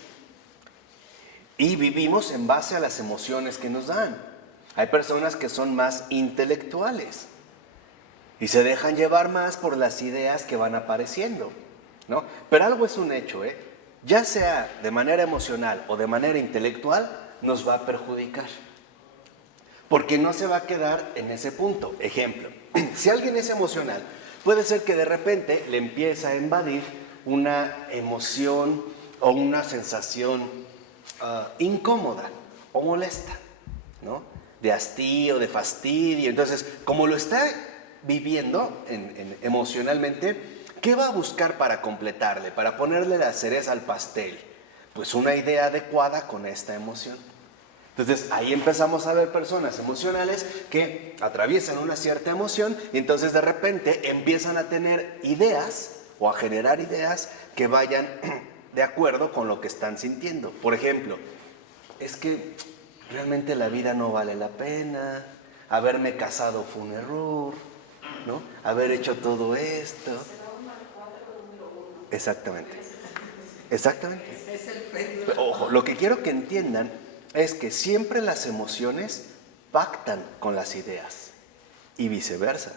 y vivimos en base a las emociones que nos dan. Hay personas que son más intelectuales y se dejan llevar más por las ideas que van apareciendo, ¿no? Pero algo es un hecho, ya sea de manera emocional o de manera intelectual, nos va a perjudicar. Porque no se va a quedar en ese punto. Ejemplo, si alguien es emocional, puede ser que de repente le empiece a invadir una emoción o una sensación incómoda o molesta, ¿no? De hastío, de fastidio. Entonces, como lo está viviendo emocionalmente, ¿qué va a buscar para completarle, para ponerle la cereza al pastel? Pues una idea adecuada con esta emoción. Entonces ahí empezamos a ver personas emocionales que atraviesan una cierta emoción y entonces de repente empiezan a tener ideas o a generar ideas que vayan de acuerdo con lo que están sintiendo. Por ejemplo, es que realmente la vida no vale la pena, haberme casado fue un error, ¿no? Haber hecho todo esto. Exactamente. Exactamente. Ojo, lo que quiero que entiendan es que siempre las emociones pactan con las ideas y viceversa.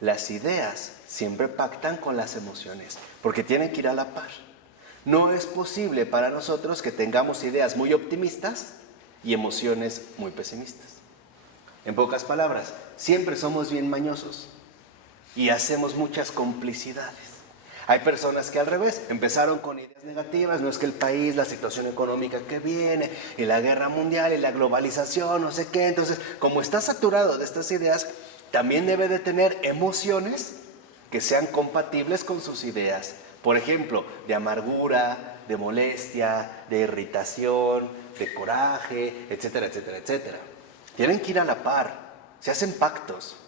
Las ideas siempre pactan con las emociones porque tienen que ir a la par. No es posible para nosotros que tengamos ideas muy optimistas y emociones muy pesimistas. En pocas palabras, siempre somos bien mañosos y hacemos muchas complicidades. Hay personas que al revés, empezaron con ideas negativas, no es que el país, la situación económica que viene, y la guerra mundial, y la globalización, no sé qué. Entonces, como está saturado de estas ideas, también debe de tener emociones que sean compatibles con sus ideas. Por ejemplo, de amargura, de molestia, de irritación, de coraje, etcétera, etcétera, etcétera. Tienen que ir a la par, se hacen pactos,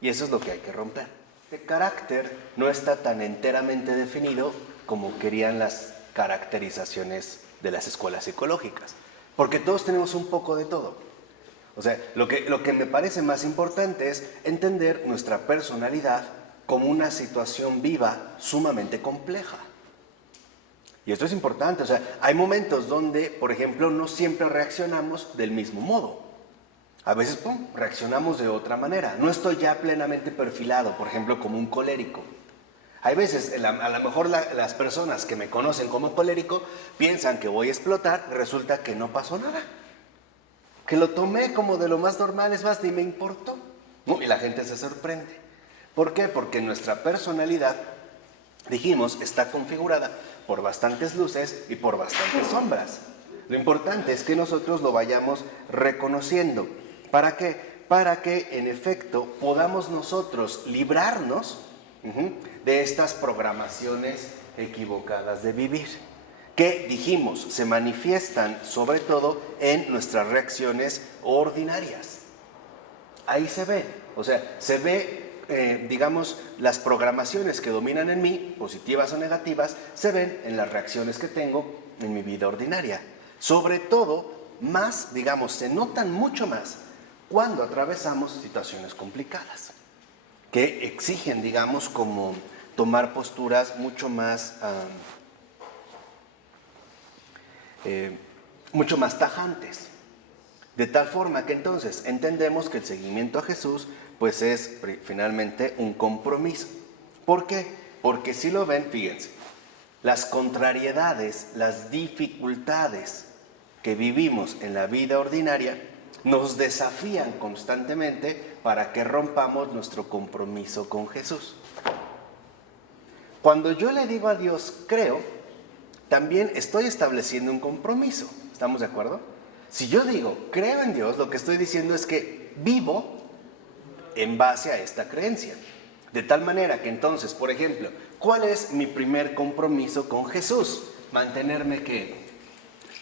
y eso es lo que hay que romper. Este carácter no está tan enteramente definido como querían las caracterizaciones de las escuelas psicológicas, porque todos tenemos un poco de todo. O sea, lo que me parece más importante es entender nuestra personalidad como una situación viva sumamente compleja. Y esto es importante, o sea, hay momentos donde, por ejemplo, no siempre reaccionamos del mismo modo. A veces reaccionamos de otra manera. No estoy ya plenamente perfilado, por ejemplo, como un colérico. Hay veces, a lo mejor las personas que me conocen como colérico piensan que voy a explotar, resulta que no pasó nada. Que lo tomé como de lo más normal, es más, ni me importó. Y la gente se sorprende. ¿Por qué? Porque nuestra personalidad, dijimos, está configurada por bastantes luces y por bastantes sombras. Lo importante es que nosotros lo vayamos reconociendo. ¿Para qué? Para que, en efecto, podamos nosotros librarnos de estas programaciones equivocadas de vivir, que, dijimos, se manifiestan sobre todo en nuestras reacciones ordinarias. Ahí se ve, o sea, se ve, digamos, las programaciones que dominan en mí, positivas o negativas, se ven en las reacciones que tengo en mi vida ordinaria. Sobre todo, más, digamos, se notan mucho más cuando atravesamos situaciones complicadas, que exigen, digamos, como tomar posturas mucho más tajantes. De tal forma que entonces entendemos que el seguimiento a Jesús, pues es finalmente un compromiso. ¿Por qué? Porque si lo ven, fíjense, las contrariedades, las dificultades que vivimos en la vida ordinaria nos desafían constantemente para que rompamos nuestro compromiso con Jesús. Cuando yo le digo a Dios, creo, también estoy estableciendo un compromiso. ¿Estamos de acuerdo? Si yo digo, creo en Dios, lo que estoy diciendo es que vivo en base a esta creencia. De tal manera que entonces, por ejemplo, ¿cuál es mi primer compromiso con Jesús? Mantenerme, ¿qué?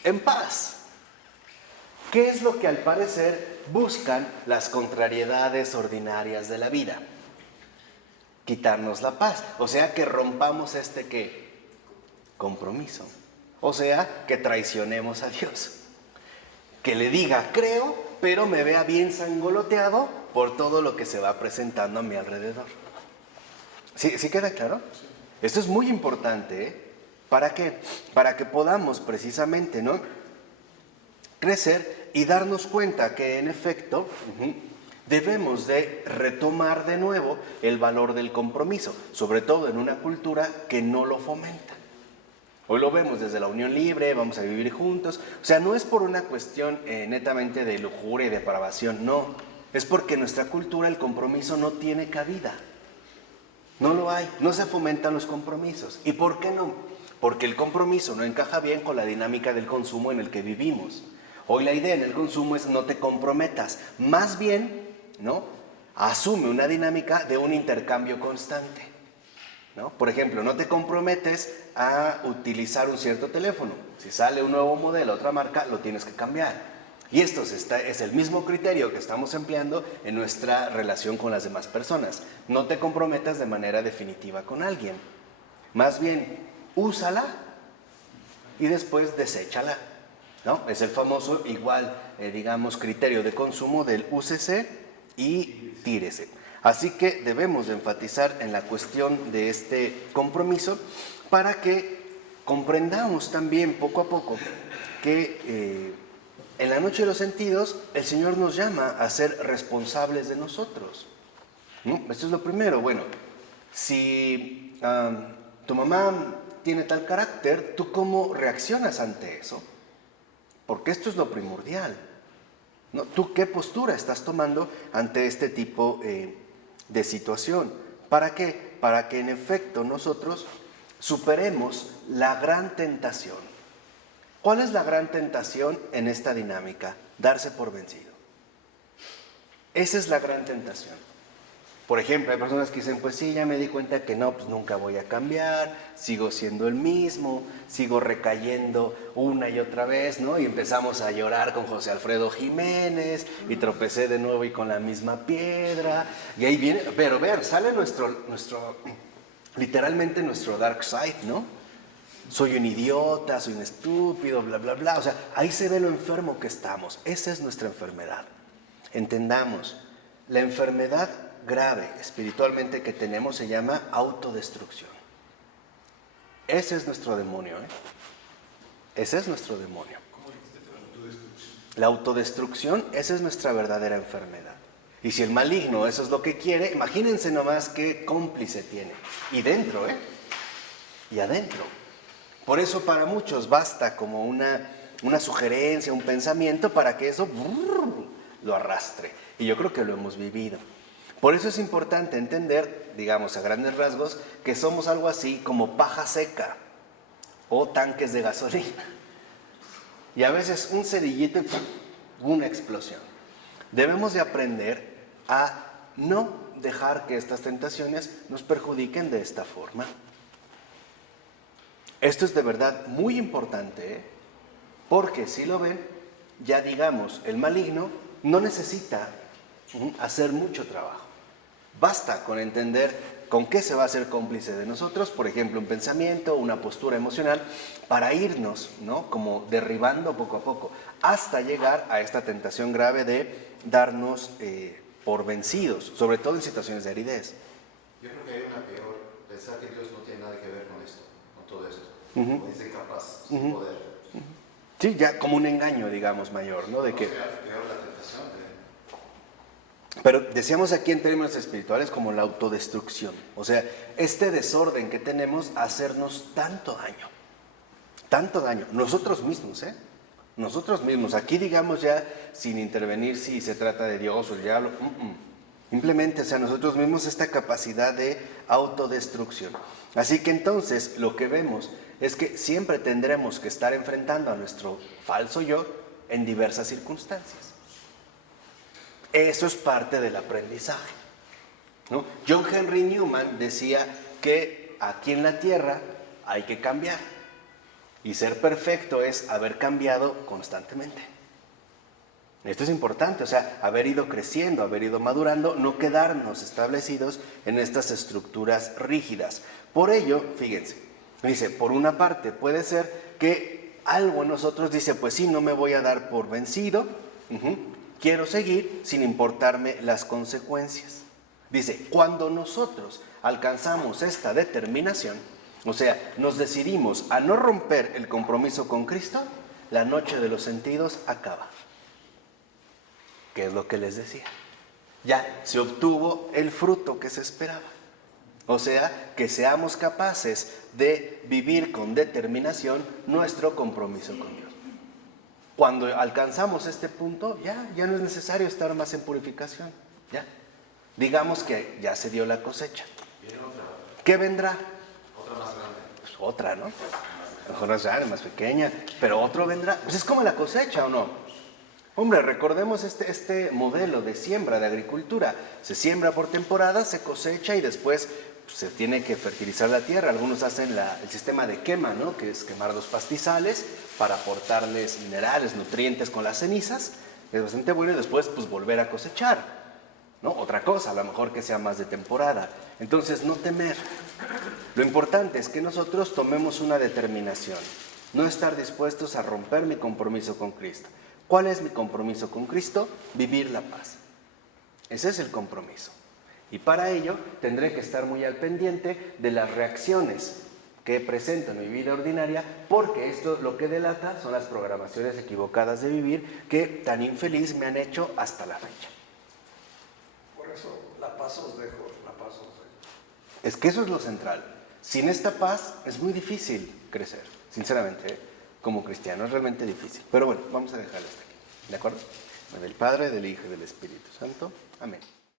en paz. ¿Qué es lo que al parecer buscan las contrariedades ordinarias de la vida? Quitarnos la paz. O sea, que rompamos ¿qué? Compromiso. O sea, que traicionemos a Dios. Que le diga, creo, pero me vea bien sangoloteado por todo lo que se va presentando a mi alrededor. ¿Sí queda claro? Esto es muy importante, ¿eh? ¿Para qué? Para que podamos precisamente, ¿no?, crecer y darnos cuenta que en efecto debemos de retomar de nuevo el valor del compromiso, sobre todo en una cultura que no lo fomenta. Hoy lo vemos desde la unión libre, vamos a vivir juntos. O sea, no es por una cuestión netamente de lujuria y depravación, no. Es porque en nuestra cultura el compromiso no tiene cabida. No lo hay, no se fomentan los compromisos. ¿Y por qué no? Porque el compromiso no encaja bien con la dinámica del consumo en el que vivimos. Hoy la idea en el consumo es no te comprometas, más bien, ¿no?, asume una dinámica de un intercambio constante, ¿no? Por ejemplo, no te comprometes a utilizar un cierto teléfono. Si sale un nuevo modelo, otra marca, lo tienes que cambiar. Y esto es el mismo criterio que estamos empleando en nuestra relación con las demás personas. No te comprometas de manera definitiva con alguien. Más bien, úsala y después deséchala, ¿no? Es el famoso digamos, criterio de consumo del úsese y tírese. Así que debemos de enfatizar en la cuestión de este compromiso para que comprendamos también poco a poco que en la noche de los sentidos el Señor nos llama a ser responsables de nosotros, ¿no? Esto es lo primero. Bueno, si tu mamá tiene tal carácter, ¿tú cómo reaccionas ante eso? Porque esto es lo primordial, ¿no? ¿Tú qué postura estás tomando ante este tipo de situación? ¿Para qué? Para que en efecto nosotros superemos la gran tentación. ¿Cuál es la gran tentación en esta dinámica? Darse por vencido. Esa es la gran tentación. Por ejemplo, hay personas que dicen, pues sí, ya me di cuenta que no, pues nunca voy a cambiar, sigo siendo el mismo, sigo recayendo una y otra vez, ¿no? Y empezamos a llorar con José Alfredo Jiménez, y tropecé de nuevo y con la misma piedra, y ahí viene, pero vean, sale literalmente nuestro dark side, ¿no? Soy un idiota, soy un estúpido, bla, bla, bla. O sea, ahí se ve lo enfermo que estamos. Esa es nuestra enfermedad. Entendamos, la enfermedad grave espiritualmente que tenemos se llama autodestrucción. Ese es nuestro demonio, ¿eh? Ese es nuestro demonio. ¿Cómo dijiste? La autodestrucción, esa es nuestra verdadera enfermedad. Y si el maligno eso es lo que quiere, imagínense nomás qué cómplice tiene. Y dentro, ¿eh? Y adentro. Por eso para muchos basta como una sugerencia, un pensamiento para que eso lo arrastre. Y yo creo que lo hemos vivido. Por eso es importante entender, digamos a grandes rasgos, que somos algo así como paja seca o tanques de gasolina. Y a veces un cerillito y una explosión. Debemos de aprender a no dejar que estas tentaciones nos perjudiquen de esta forma. Esto es de verdad muy importante, ¿eh? Porque si lo ven, ya digamos, el maligno no necesita hacer mucho trabajo. Basta con entender con qué se va a hacer cómplice de nosotros, por ejemplo, un pensamiento, una postura emocional, para irnos, ¿no?, como derribando poco a poco, hasta llegar a esta tentación grave de darnos por vencidos, sobre todo en situaciones de aridez. Yo creo que hay una peor, pensar que Dios no tiene nada que ver con esto, con todo esto. Como dice capaz, sin poder. Sí, ya como un engaño, digamos, mayor, ¿no? De que... Peor la tentación de... Pero decíamos aquí en términos espirituales como la autodestrucción. O sea, este desorden que tenemos a hacernos tanto daño. Nosotros mismos, ¿eh? Nosotros mismos. Aquí digamos ya sin intervenir si se trata de Dios o el diablo. Simplemente, o sea, nosotros mismos esta capacidad de autodestrucción. Así que entonces lo que vemos es que siempre tendremos que estar enfrentando a nuestro falso yo en diversas circunstancias. Eso es parte del aprendizaje, ¿no? John Henry Newman decía que aquí en la tierra hay que cambiar Y ser perfecto es haber cambiado constantemente. Esto es importante, o sea, haber ido creciendo, haber ido madurando, no quedarnos establecidos en estas estructuras rígidas. Por ello, fíjense, dice, por una parte puede ser que algo en nosotros dice, pues sí, no me voy a dar por vencido, quiero seguir sin importarme las consecuencias. Dice, cuando nosotros alcanzamos esta determinación, o sea, nos decidimos a no romper el compromiso con Cristo, la noche de los sentidos acaba. ¿Qué es lo que les decía? Ya se obtuvo el fruto que se esperaba. O sea, que seamos capaces de vivir con determinación nuestro compromiso con Dios. Cuando alcanzamos este punto, ya no es necesario estar más en purificación. Ya. Digamos que ya se dio la cosecha. Viene otra. ¿Qué vendrá? Otra más grande. Pues otra, ¿no? Mejor más grande, más pequeña, pero otro vendrá. Pues es como la cosecha, ¿o no? Hombre, recordemos este modelo de siembra, de agricultura. Se siembra por temporada, se cosecha y después pues, se tiene que fertilizar la tierra. Algunos hacen el sistema de quema, ¿no? Que es quemar los pastizales para aportarles minerales, nutrientes con las cenizas. Es bastante bueno y después pues volver a cosechar, ¿no? Otra cosa, a lo mejor que sea más de temporada. Entonces, no temer. Lo importante es que nosotros tomemos una determinación. No estar dispuestos a romper mi compromiso con Cristo. ¿Cuál es mi compromiso con Cristo? Vivir la paz. Ese es el compromiso. Y para ello tendré que estar muy al pendiente de las reacciones que presento en mi vida ordinaria, porque esto lo que delata son las programaciones equivocadas de vivir que tan infeliz me han hecho hasta la fecha. Por eso, la paz os dejo, la paz os dejo. Es que eso es lo central. Sin esta paz es muy difícil crecer, sinceramente, ¿eh? Como cristiano es realmente difícil. Pero bueno, vamos a dejarlo hasta aquí. ¿De acuerdo? Del Padre, del Hijo y del Espíritu Santo. Amén.